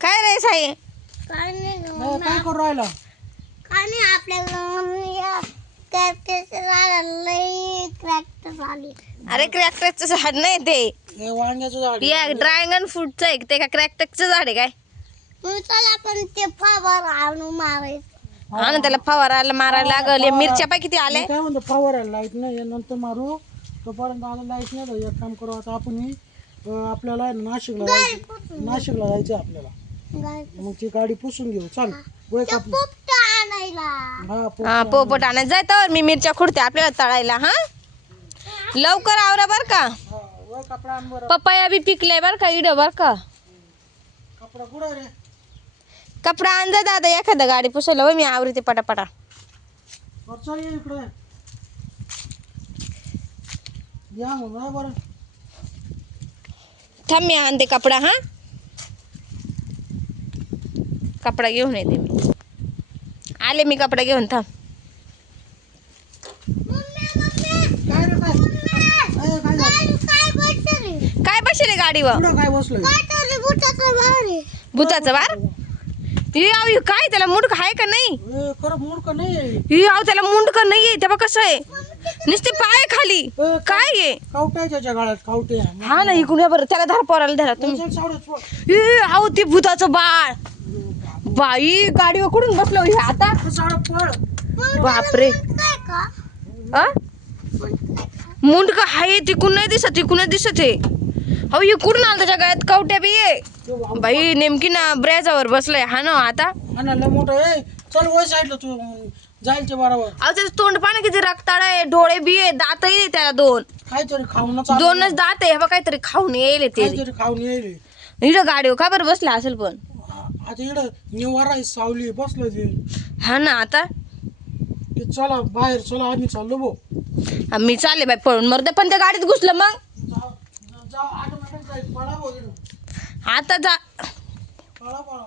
काय रे साई? काय नाही नाही, काय करू राहिला? काय नाही आपल्याला क्रॅक्टर आली. अरे क्रॅक्टरचं झाड नाही ते, हे वांग्याचं झाड आहे. या ड्रॅगन फ्रूटचं आहे ते. का क्रॅक्टरचं झाड आहे काय? मग चला आपण ते फवार आणू मारायचं. हा ना, त्याला फवारायला मारायला लागल. या मिरच्या पाय किती आले. मी काय म्हणतो, फवारायला लाईट नाही आहे, नंतर मारू. तोपर्यंत आला लाईट नाही तर एक काम करू आता आपण आपल्याला नाशिकला जायचं आपल्याला. मग ती गाडी पुसून घेऊ. चाल वय कापली. आणायला हा पोपट आणायचं जाय तर मी मिरच्या खुडते आपल्याला तळायला. हा लवकर आवरा बर का. वय कपडा आण बरं. पपया बी पिकलाय बर का इड बर का. कपडा कुठं रे? कपडा आण जा दादा, एखादा गाडी पुसवलं हो मी आवरते पटापटा. चल ये इकडे या मग बरं. थांब मी आणते कपडा. हा कपडा घेऊन येते मी. आले मी कपडा घेऊन. थांब. काय रे काय? काय झालं? काय बसले गाडीवर? कुठं काय बसलोय? भूताचं वार. काय त्याला मुंडक आहे का नाही? खरं मूर्ख नाही. त्याला मुंडक नाहीये. तेव्हा कसं आहे नुसते पाय खाली. काय आहे? कावटे त्याच्या गाळ्यात कावटे. हा ना इकडून या बरं. त्याला धार पोराला धरा तुम्ही. ते भूताचं बाळ. बाई गाडीवर कुठून बसलो हे आता. बापरे. मुंडक आहे तिकून नाही दिसत, तिकूनच दिसत आहे. अहो हे कुठून आलं त्याच्या गळ्यात कावट्या बी आहे. बाई नेमकी ना ब्रेजावर बसलंय. हा ना आता मोठं आहे. चल वय साईडला तू जायचे बरोबर. अहो त्याचं तोंड पाणी किती रक्ताळ आहे. डोळे बी आहे, दात आहे त्याला दोन. काहीतरी खाऊन दोनच दात आहे. काहीतरी खाऊन येईल ते. काहीतरी खाऊन येईल. इकडं गाडीवर का बरं बसला असेल पण. आता इकडं निवारा आहे, सावली बसलं ते. हा ना आता चला बाहेर चला आम्ही चाललो भाऊ. मी चालले बाई पळून मरते. पण त्या गाडीत घुसलं मग जाऊ ऑटोमॅटिक जाईल. पळा भाऊ इकडं. आता जा. पळा.